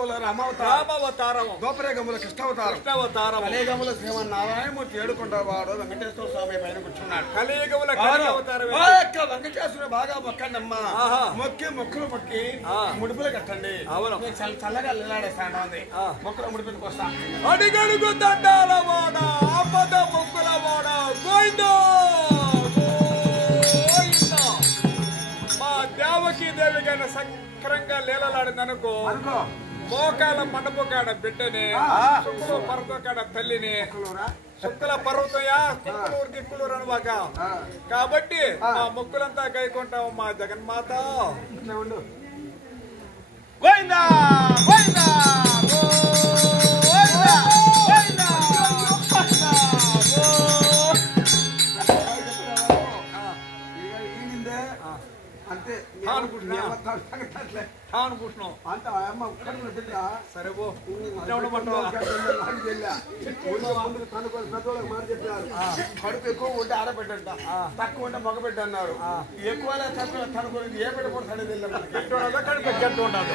కలియుగముల రామావతారం దోపరేగముల కృష్ణావతారం కలియుగముల శ్రీమన్నారాయణమూర్తి ఏడుకొండవాడు వెంకటేశ్వర స్వామి పైన కూర్చున్నాడు. కలియుగముల వెంకటేశ్వర బాగా మొక్కండమ్మా. మొక్కులు మొక్కి ముడుపులు కట్టండి. చల్లగా నిలాడేస్తాండి. మొక్కుల ముడిపులకు వస్తా. అడిగడుగు దండాల వాడ ఆపద మొక్కుల వాడ గోయిందో మా దేవకీ దేవి గారిని సక్రంగా లీలలాడిందనుకో. మోకాల మండపు కాడ బిడ్డని, శుక్ల పర్వతం కాడ తల్లిని, శుక్ల పర్వతయా దిక్కులూరు అనబాక. కాబట్టి మా మొక్కులంతా గైకుంటాం మా జగన్మాత. గోయిందా గోయిందా అంతే అనుకుంటున్నాం. సరే కడుపు ఎక్కువ ఉంటే ఆడబిడ్డంట, తక్కువ ఉంటే మగబిడ్డ అన్నారు. ఎక్కువ తక్కువ తనుకొని ఏ బిడ్డ కూడా సరే కడుపు గట్టి ఉండదు.